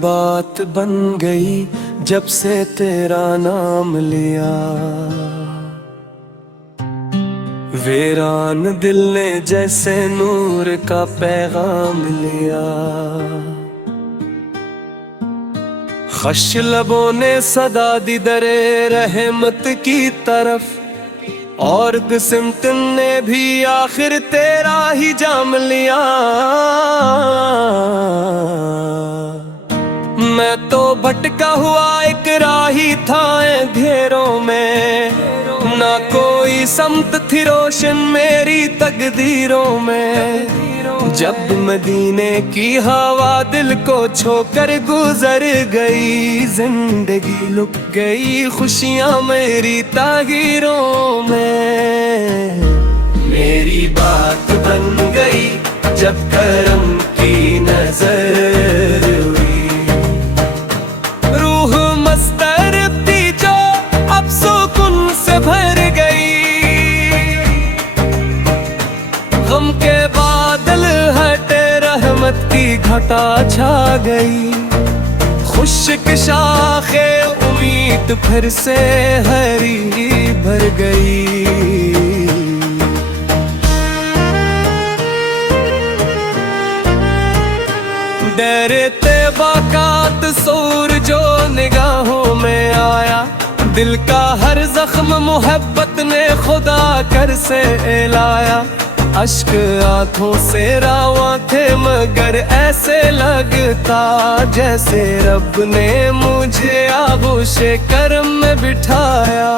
बात बन गई जब से तेरा नाम लिया। वीरान दिल ने जैसे नूर का पैगाम लिया। खश लबों ने सदा दी दरे रहमत की तरफ, और सिमत ने भी आखिर तेरा ही जाम लिया। मैं तो भटका हुआ एक राही था अंधेरों में, ना कोई समत थी रोशन मेरी तकदीरों में। जब मदीने की हवा दिल को छोकर गुजर गई, जिंदगी लुक गई खुशियां मेरी ताहीरों में। मेरी बात बन गई जब करम की नजर हुई, रूह मस्तरब थी जो अब सुकून से भर गई। गम के बादल हटे रहमत की घटा छा गई, खुश्क शाखे उम्मीद फिर से हरी भर गई। डरे तैबा का तस्वीर जो निगाहों में आया, दिल का हर जख्म मोहब्बत ने खुदा कर से लाया। अश्क आंखों से रावां थे मगर ऐसे लगता जैसे रब ने मुझे आगोशे करम में बिठाया।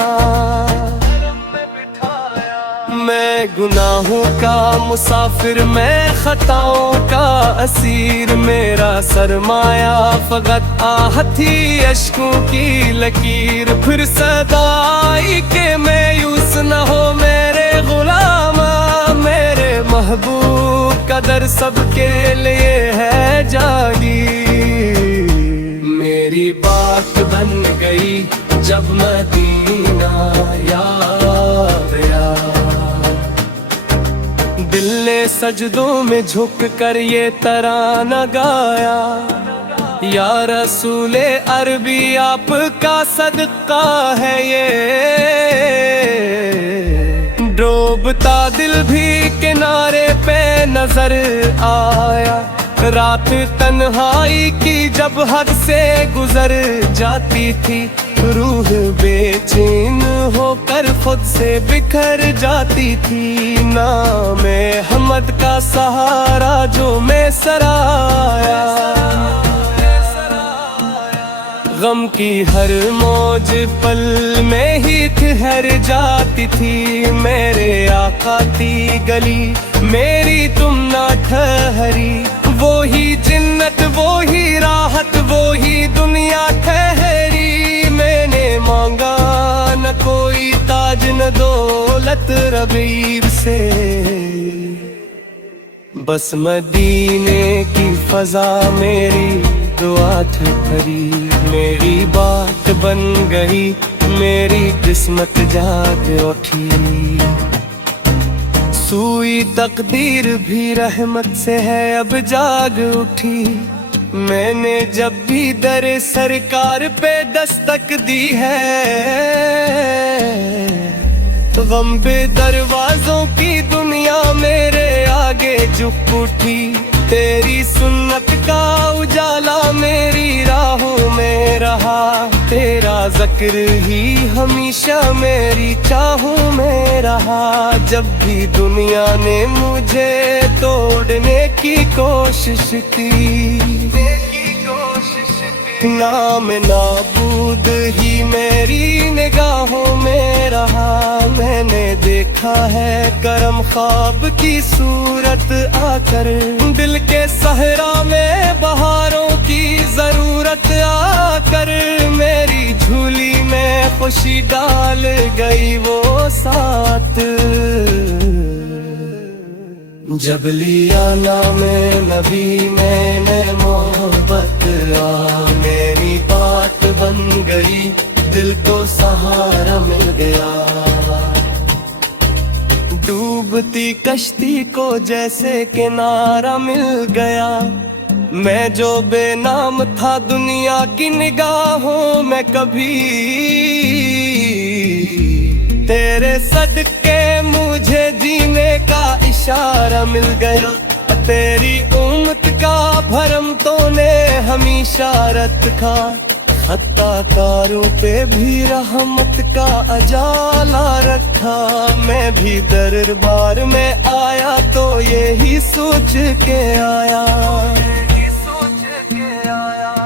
मैं गुनाहों का मुसाफिर, मैं खताओं का असीर, मेरा सरमाया फकत आहत ही अश्कों की लकीर। फिर सदाई के मायूस न हो मेरे गुलामा, मेरे महबूब का दर सबके लिए है जागी। मेरी बात बन गई जब मदीना याद आया, दिल ने सजदों में झुक कर ये तराना गाया। या रसूले अरबी आपका सदका है ये, डूबता दिल भी किनारे पे नजर आया। रात तन्हाई की जब हद से गुजर जाती थी, रूह बेचैन होकर खुद से बिखर जाती थी। नाम अहमद का सहारा जो में सराया, गम की हर मौज पल में ही ठहर जाती थी। मेरे आका की गली मेरी तुम ना ठहरी, वो ही जिन्नत वो ही राहत वो ही दुनिया ठहरी। मैंने मांगा न कोई ताज न दौलत रबीब से, बस मदीने की फजा मेरी दुआ भरी। मेरी बात बन गई मेरी किस्मत जाग उठी, सुई तकदीर भी रहमत से है अब जाग उठी। मैंने जब भी दर सरकार पे दस्तक दी है, तो गम पे दरवाजों की दुनिया मेरे आगे झुक उठी। तेरी सुन्नत का उजाला मेरी राहों में रहा, तेरा जिक्र ही हमेशा मेरी चाहों में रहा। जब भी दुनिया ने मुझे तोड़ने की कोशिश की, नाम नाबूद ही मेरी निगाहों में रहा। मैंने देखा है करम ख्वाब की सूरत आकर, दिल के सहरा में बहारों की जरूरत आकर। मेरी झूली में खुशी डाल गई वो साथ, जब लिया नाम नबी मैंने मोहब्बत आ। मेरी बात बन गई दिल को सहारा मिल गया, डूबती कश्ती को जैसे किनारा मिल गया। میں جو بے نام تھا دنیا کی نگاہوں میں کبھی، تیرے صدقے مجھے جینے کا اشارہ مل گیا، تیری امت کا بھرم تو نے ہمیشہ رکھا، خطا کاروں پہ بھی رحمت کا اجالا رکھا، میں بھی دربار میں آیا تو یہی سوچ کے آیا،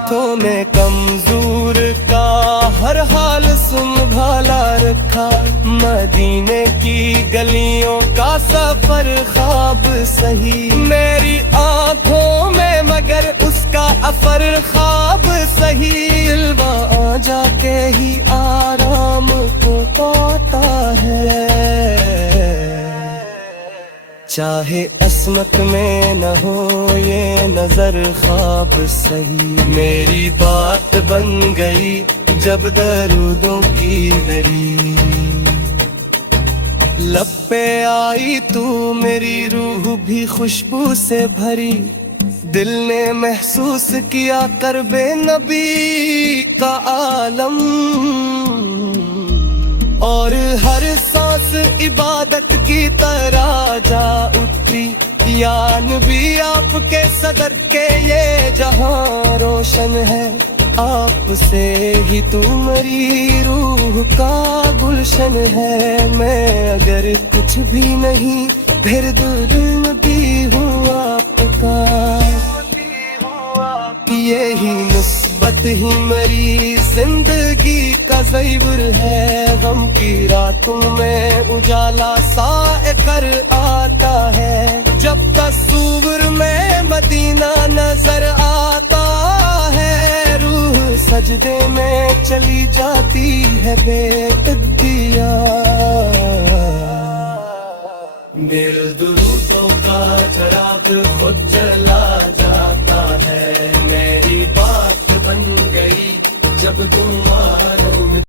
تو میں کمزور کا ہر حال سنبھالا رکھا، مدینے کی گلیوں کا سفر خواب سہی، میری آنکھوں میں مگر اس کا اثر خواب سہی، علوہ آ جا کے ہی آرام کو پاتا ہے، چاہے عصمت میں نہ ہو یہ نظر خواب سہی، میری بات بن گئی جب درودوں کی لڑی، لب پہ آئی تو میری روح بھی خوشبو سے بھری، دل نے محسوس کیا قرب نبی کا عالم، اور ہر سانس عبادت کی طرح جا اٹھی، یا نبی آپ کے صدر کے یہ جہاں روشن ہے، آپ سے ہی تمہاری روح کا گلشن ہے، میں اگر کچھ بھی نہیں پھر دل بھی ہوں آپ کا، یہی نسبت ہی میری زندگی کا زیور ہے، غم کی راتوں میں اجالا سا کر آتا ہے، جب تصور میں مدینہ نظر آتا ہے، روح سجدے میں چلی جاتی ہے بے ادیا، میرے درودوں کا چراغ خود جلا جاتا ہے، میری بات بن گئی جب تم